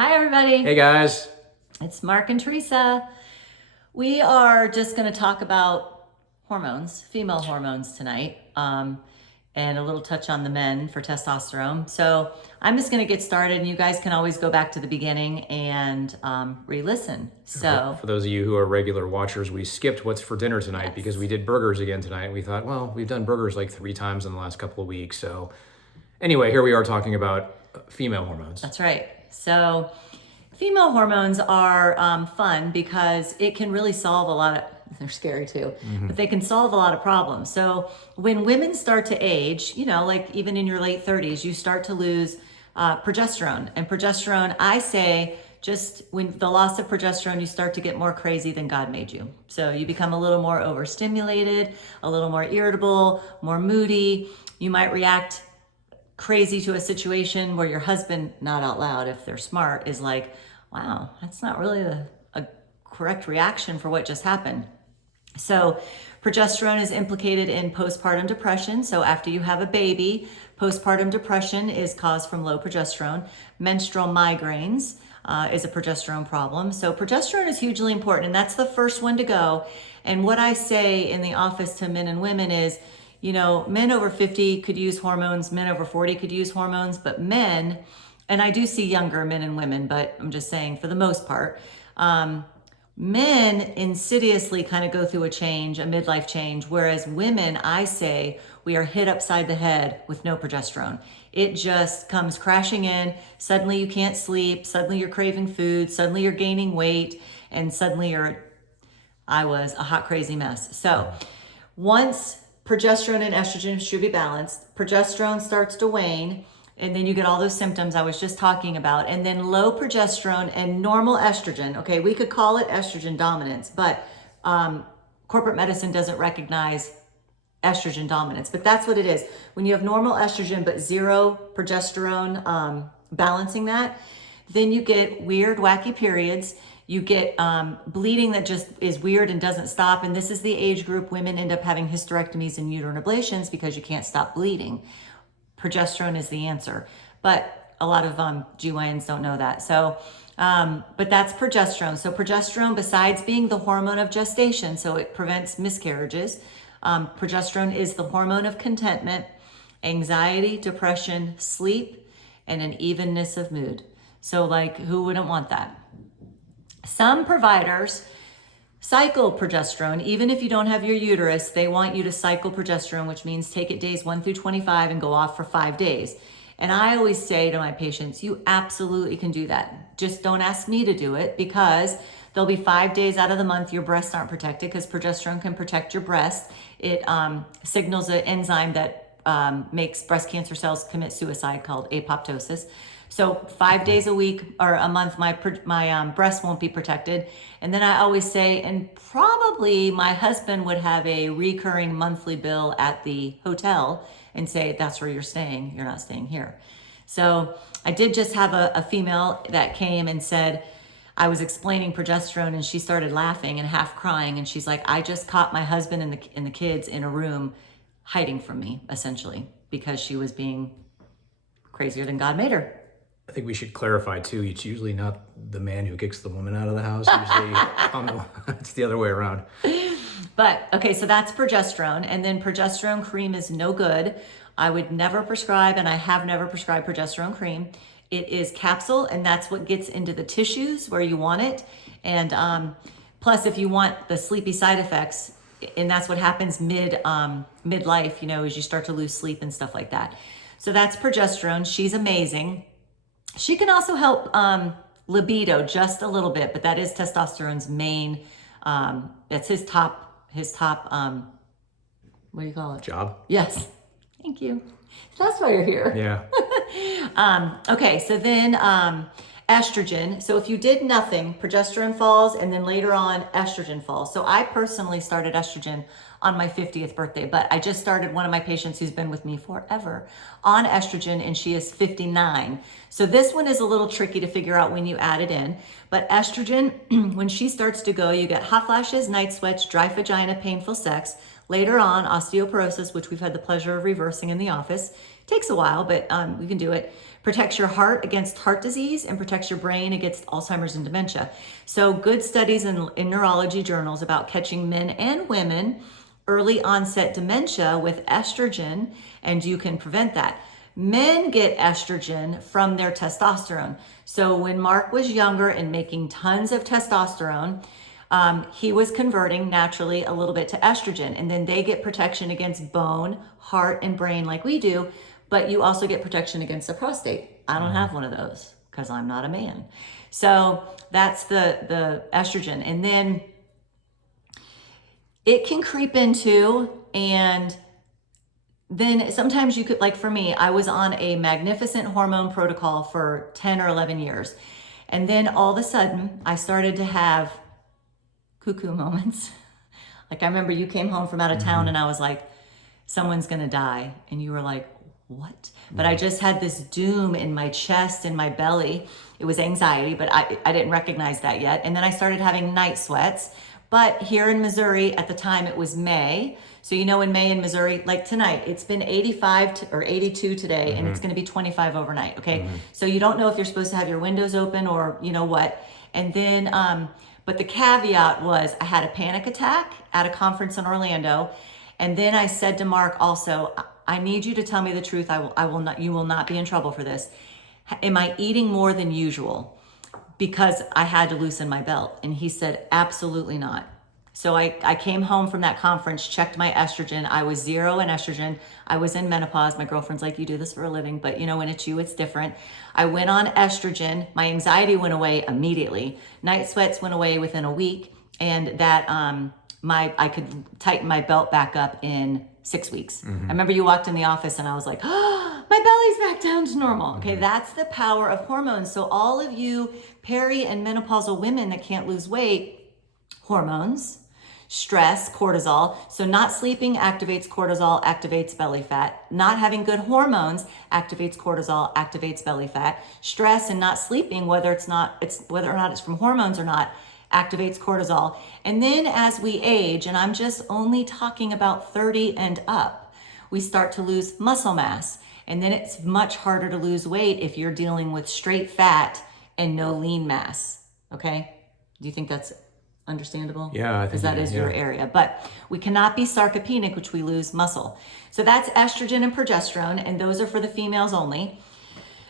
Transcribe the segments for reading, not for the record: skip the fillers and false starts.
Hi, everybody. Hey guys. It's Mark and Teresa. We are just going to talk about hormones, female hormones tonight, and a little touch on the men for testosterone. So I'm just going to get started, and you guys can always go back to the beginning and re-listen. So For those of you who are regular watchers, we skipped what's for dinner tonight because we did burgers again tonight. We thought, well, we've done burgers like 3 times in the last couple of weeks. So anyway, here we are talking about female hormones. That's right. So female hormones are fun because it can really solve a lot of, they're scary too, but they can solve a lot of problems. So when women start to age, like even in your late 30s, you start to lose progesterone. And progesterone, I say, just when the loss of progesterone, you start to get more crazy than God made you. So you become a little more overstimulated, a little more irritable, more moody. You might react crazy to a situation where your husband, not out loud if they're smart, is like, wow, that's not really a correct reaction for what just happened. So progesterone is implicated in postpartum depression. So after you have a baby, postpartum depression is caused from low progesterone. Menstrual migraines is a progesterone problem. So progesterone is hugely important, and that's the first one to go. And what I say in the office to men and women is, men over 50 could use hormones, men over 40 could use hormones, but men, and I do see younger men and women, but I'm just saying for the most part, men insidiously kind of go through a change, a midlife change, whereas women, I say, we are hit upside the head with no progesterone. It just comes crashing in. Suddenly you can't sleep. Suddenly you're craving food. Suddenly you're gaining weight. And suddenly I was a hot, crazy mess. So once progesterone and estrogen should be balanced, progesterone starts to wane, and then you get all those symptoms I was just talking about. And then low progesterone and normal estrogen. Okay, we could call it estrogen dominance, but corporate medicine doesn't recognize estrogen dominance, but that's what it is. When you have normal estrogen but zero progesterone balancing that, then you get weird, wacky periods. You get bleeding that just is weird and doesn't stop. And this is the age group women end up having hysterectomies and uterine ablations because you can't stop bleeding. Progesterone is the answer. But a lot of GYNs don't know that. So, but that's progesterone. So progesterone, besides being the hormone of gestation, so it prevents miscarriages, progesterone is the hormone of contentment, anxiety, depression, sleep, and an evenness of mood. So like, who wouldn't want that? Some providers cycle progesterone. Even if you don't have your uterus, they want you to cycle progesterone, which means take it days 1 through 25 and go off for 5 days. And I always say to my patients, you absolutely can do that. Just don't ask me to do it, because there'll be 5 days out of the month your breasts aren't protected, because progesterone can protect your breast. It signals an enzyme that makes breast cancer cells commit suicide called apoptosis. So 5 days a week or a month, my breast won't be protected. And then I always say, and probably my husband would have a recurring monthly bill at the hotel and say, that's where you're staying. You're not staying here. So I did just have a female that came and said, I was explaining progesterone and she started laughing and half crying. And she's like, I just caught my husband and the kids in a room hiding from me, essentially, because she was being crazier than God made her. I think we should clarify too, it's usually not the man who kicks the woman out of the house. Usually it's the other way around. But okay, so that's progesterone. And then progesterone cream is no good. I would never prescribe, and I have never prescribed progesterone cream. It is capsule, and that's what gets into the tissues where you want it. And plus, if you want the sleepy side effects, and that's what happens midlife, as you start to lose sleep and stuff like that. So that's progesterone. She's amazing. She can also help libido just a little bit, but that is testosterone's main, that's his top, what do you call it? Job? Yes. Thank you. That's why you're here. Yeah. Okay, so then estrogen. So if you did nothing, progesterone falls, and then later on estrogen falls. So I personally started estrogen on my 50th birthday, but I just started one of my patients who's been with me forever on estrogen, and she is 59. So this one is a little tricky to figure out when you add it in. But estrogen, when she starts to go, you get hot flashes, night sweats, dry vagina, painful sex. Later on, osteoporosis, which we've had the pleasure of reversing in the office, Takes a while, but we can do it. Protects your heart against heart disease and protects your brain against Alzheimer's and dementia. So good studies in neurology journals about catching men and women early onset dementia with estrogen, and you can prevent that. Men get estrogen from their testosterone. So when Mark was younger and making tons of testosterone, he was converting naturally a little bit to estrogen, and then they get protection against bone, heart, and brain like we do, but you also get protection against the prostate. I don't have one of those because I'm not a man. So that's the estrogen. And then it can creep into, and then sometimes you could, like for me, I was on a magnificent hormone protocol for 10 or 11 years. And then all of a sudden I started to have cuckoo moments. Like I remember you came home from out of town and I was like, someone's gonna die. And you were like, what? But I just had this doom in my chest and my belly. It was anxiety, but I didn't recognize that yet. And then I started having night sweats. But here in Missouri at the time, it was May. So in May in Missouri, like tonight, it's been 85 or 82 today, and it's gonna be 25 overnight, okay? So you don't know if you're supposed to have your windows open or what. And then, but the caveat was I had a panic attack at a conference in Orlando. And then I said to Mark also, I need you to tell me the truth. I will not, you will not be in trouble for this. Am I eating more than usual? Because I had to loosen my belt. And he said, absolutely not. So I came home from that conference, checked my estrogen. I was 0 in estrogen. I was in menopause. My girlfriend's like, you do this for a living, but when it's you, it's different. I went on estrogen. My anxiety went away immediately. Night sweats went away within a week. And that I could tighten my belt back up in 6 weeks. I remember you walked in the office and I was like, oh, my belly's back down to normal. Okay, that's the power of hormones. So all of you peri and menopausal women that can't lose weight, hormones, stress, cortisol. So not sleeping activates cortisol, activates belly fat. Not having good hormones activates cortisol, activates belly fat. Stress and not sleeping, whether or not it's from hormones or not, activates cortisol. And then as we age, and I'm just only talking about 30 and up, we start to lose muscle mass. And then it's much harder to lose weight if you're dealing with straight fat and no lean mass. Okay? Do you think that's understandable? Yeah, I think because that is your area. But we cannot be sarcopenic, which we lose muscle. So that's estrogen and progesterone, and those are for the females only.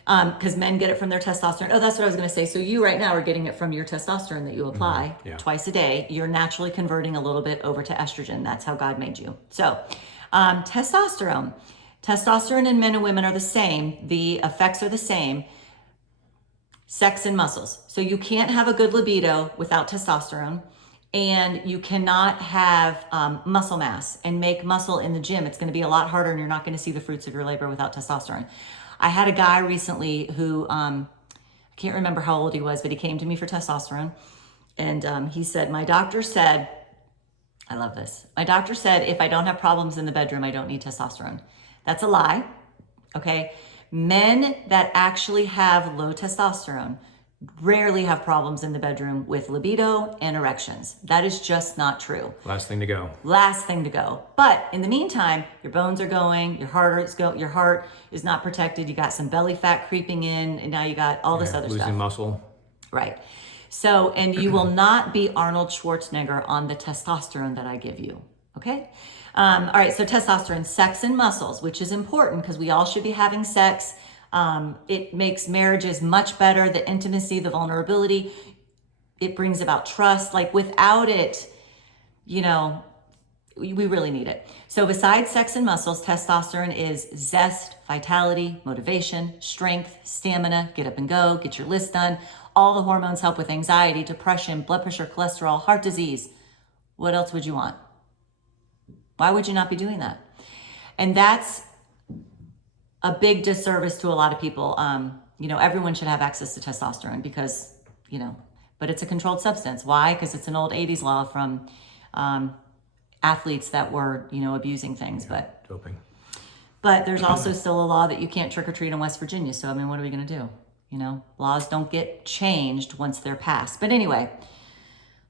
Because men get it from their testosterone. Oh, that's what I was going to say. So you right now are getting it from your testosterone that you apply twice a day. You're naturally converting a little bit over to estrogen. That's how God made you. So testosterone. Testosterone in men and women are the same. The effects are the same. Sex and muscles. So you can't have a good libido without testosterone. And you cannot have muscle mass and make muscle in the gym. It's going to be a lot harder, and you're not going to see the fruits of your labor without testosterone. I had a guy recently who, I can't remember how old he was, but he came to me for testosterone. And he said, my doctor said, I love this. My doctor said, if I don't have problems in the bedroom, I don't need testosterone. That's a lie, okay? Men that actually have low testosterone rarely have problems in the bedroom with libido and erections. That is just not true. Last thing to go. Last thing to go. But in the meantime, your bones are going, your heart is not protected, you got some belly fat creeping in, and now you got all this other stuff. Losing muscle. Right. So, and you will not be Arnold Schwarzenegger on the testosterone that I give you. Okay? All right, so testosterone, sex and muscles, which is important because we all should be having sex. It makes marriages much better, the intimacy, the vulnerability. It brings about trust. Like without it, we really need it. So besides sex and muscles, testosterone is zest, vitality, motivation, strength, stamina, get up and go, get your list done. All the hormones help with anxiety, depression, blood pressure, cholesterol, heart disease. What else would you want? Why would you not be doing that? And that's a big disservice to a lot of people. Everyone should have access to testosterone because, but it's a controlled substance. Why? Because it's an old 80s law from athletes that were, abusing things. But doping. But there's also still a law that you can't trick or treat in West Virginia. So, what are we going to do? Laws don't get changed once they're passed. But anyway,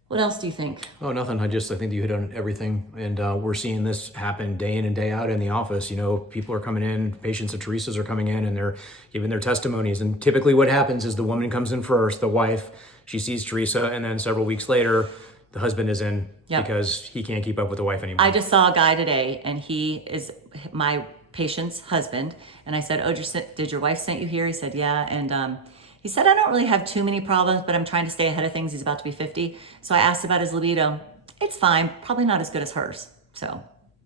What else do you think? Oh, nothing. I think you hit on everything. And we're seeing this happen day in and day out in the office. You know, people are coming in, patients of Teresa's are coming in and they're giving their testimonies. And typically what happens is the woman comes in first, the wife, she sees Teresa, and then several weeks later, the husband is in because he can't keep up with the wife anymore. I just saw a guy today and he is my patient's husband. And I said, oh, did your wife send you here? He said, yeah. And he said, I don't really have too many problems, but I'm trying to stay ahead of things. He's about to be 50. So I asked about his libido. It's fine, probably not as good as hers. So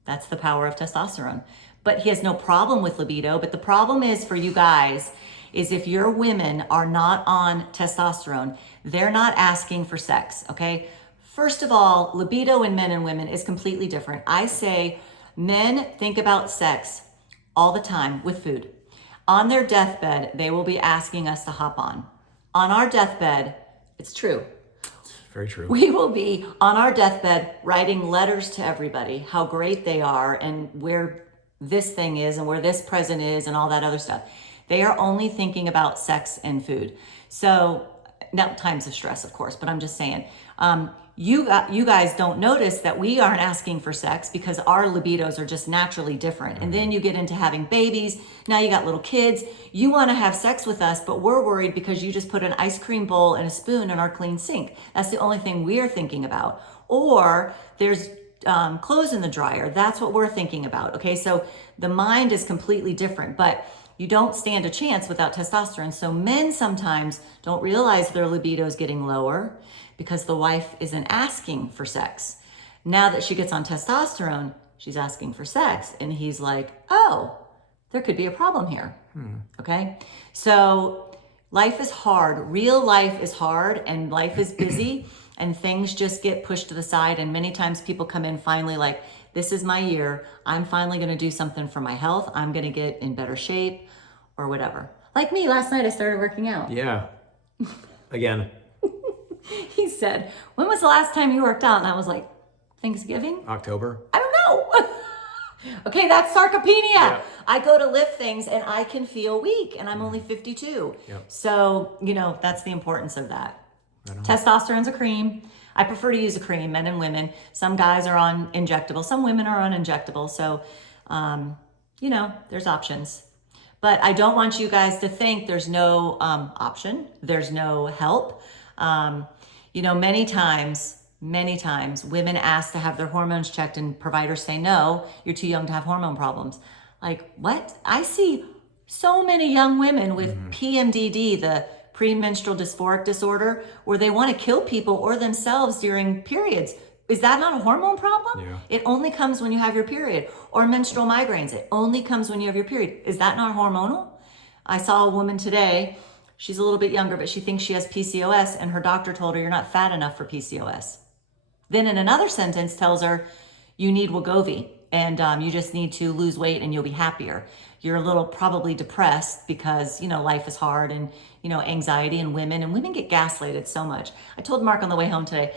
that's the power of testosterone. But he has no problem with libido. But the problem is for you guys is if your women are not on testosterone, they're not asking for sex, okay? First of all, libido in men and women is completely different. I say men think about sex all the time with food. On their deathbed, they will be asking us to hop on. On our deathbed, it's true. It's very true. We will be on our deathbed writing letters to everybody, how great they are and where this thing is and where this present is and all that other stuff. They are only thinking about sex and food. So, now times of stress, of course, but I'm just saying, you guys don't notice that we aren't asking for sex because our libidos are just naturally different. And then you get into having babies. Now you got little kids. You want to have sex with us, but we're worried because you just put an ice cream bowl and a spoon in our clean sink. That's the only thing we're thinking about. Or there's clothes in the dryer. That's what we're thinking about. Okay, so the mind is completely different, but you don't stand a chance without testosterone. So men sometimes don't realize their libido is getting lower because the wife isn't asking for sex. Now that she gets on testosterone, she's asking for sex. And he's like, oh, there could be a problem here. Okay? So life is hard. Real life is hard and life is busy and things just get pushed to the side. And many times people come in finally like, this is my year. I'm finally going to do something for my health. I'm going to get in better shape or whatever. Like me, last night I started working out. Yeah. Again. He said, when was the last time you worked out? And I was like, Thanksgiving? October. I don't know. Okay, that's sarcopenia. Yeah. I go to lift things and I can feel weak and I'm only 52. Yep. So, that's the importance of that. Testosterone's a cream. I prefer to use a cream, men and women. Some guys are on injectable. Some women are on injectable. So, there's options. But I don't want you guys to think there's no option. There's no help. Many times women ask to have their hormones checked and providers say, no, you're too young to have hormone problems. Like, what? I see so many young women with PMDD, the premenstrual dysphoric disorder, where they want to kill people or themselves during periods. Is that not a hormone problem? Yeah. It only comes when you have your period. Or menstrual migraines. It only comes when you have your period. Is that not hormonal? I saw a woman today. She's a little bit younger, but she thinks she has PCOS, and her doctor told her, you're not fat enough for PCOS. Then in another sentence tells her, you need Wegovy, and you just need to lose weight and you'll be happier. You're a little probably depressed because, life is hard and, anxiety and women get gaslighted so much. I told Mark on the way home today,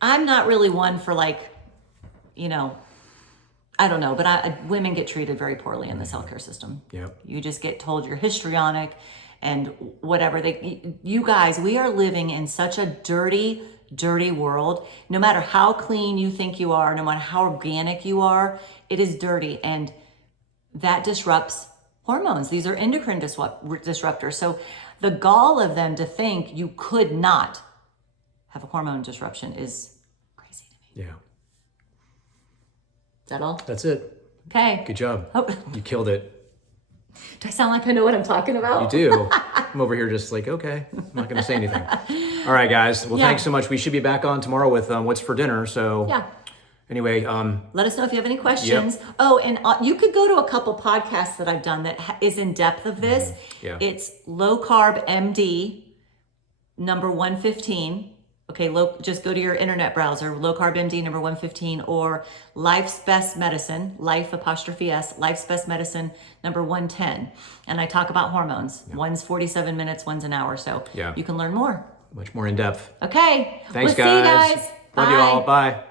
I'm not really one for I don't know, but women get treated very poorly in this healthcare system. Yep. You just get told you're histrionic and whatever. You guys, we are living in such a dirty world. No matter how clean you think you are, no matter how organic you are, it is dirty. And that disrupts hormones. These are endocrine disruptors. So the gall of them to think you could not have a hormone disruption is crazy to me. Yeah. Is that all? That's it. Okay. Good job. Oh. You killed it. Do I sound like I know what I'm talking about? You do. I'm over here just like, okay, I'm not going to say anything. All right, guys. Well, thanks so much. We should be back on tomorrow with what's for dinner. So anyway. Let us know if you have any questions. Yep. Oh, and you could go to a couple podcasts that I've done that is in depth of this. Yeah. It's Low Carb MD, number 115. Okay, just go to your internet browser, Low Carb MD number 115, or Life's Best Medicine, Life''S, Life's Best Medicine number 110. And I talk about hormones. Yeah. One's 47 minutes, one's an hour. So you can learn more. Much more in depth. Okay. Thanks, See you guys. Love you all. Bye.